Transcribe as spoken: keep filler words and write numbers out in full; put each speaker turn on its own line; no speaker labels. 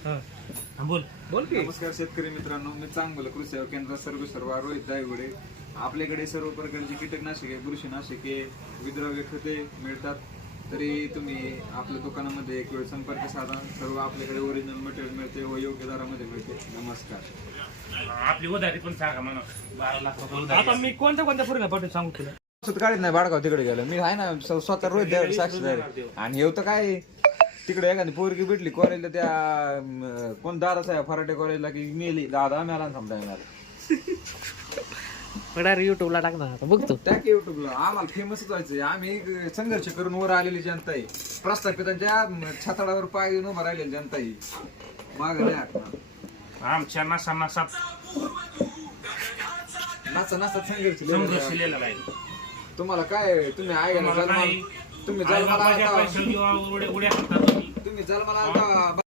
बोल बोल की.
नमस्कार शेतकरी मित्रांनो, मी चांगलं कृषी सेवा केंद्र सर्व सर्व रोहित दायगुडे. आपल्याकडे सर्व प्रकारची कीटकनाशके, बुरशीनाशके, विद्राव्य खते मिळतात. तरी तुम्ही आपल्या दुकानामध्ये एक वेळ संपर्क साधा. सर्व आपल्याकडे ओरिजिनल मटेरियल मिळते व योग्य दरामध्ये मिळते. नमस्कार.
आपली उधारी पण सांगा म्हणा. बारा लाख रुपये आता मी कोणत्या कोणत्या फुरीला पाठवून सांगू तुला.
गाडीत नाही बाडगाव तिकडे गेलो मी आहे ना स्वतः रोहित दायगुडे साक्षीदार. आणि हे तर काय तिकडे एखादी पोरगी भेटली कॉलेजला, त्या कोण दादा साहेब फराटे कॉलेजला की मेली दादा मेला समजा
येणार युट्यूबला टाकणार बघतो.
त्या की युट्यूबला आम्हाला फेमसच व्हायचंय. आम्ही संघर्ष करून वर आलेली जनता आहे. प्रस्थापितांच्या छताडावर पाय घेऊन उभा राहिलेली जनता आहे. माग नाही हटणार.
आमच्या नासा नासा
नाचा नाचा संघर्ष
संघर्ष लिहिलेला आहे.
तुम्हाला काय तुम्ही आहे
तुम्हाला
जन्माला
नाही.
तुम्ही
आई
जन्माला
बापाच्या
आलता
पैशावर उड्या उड्या हाणतात तुम्ही.
तुम्ही जन्माला आलता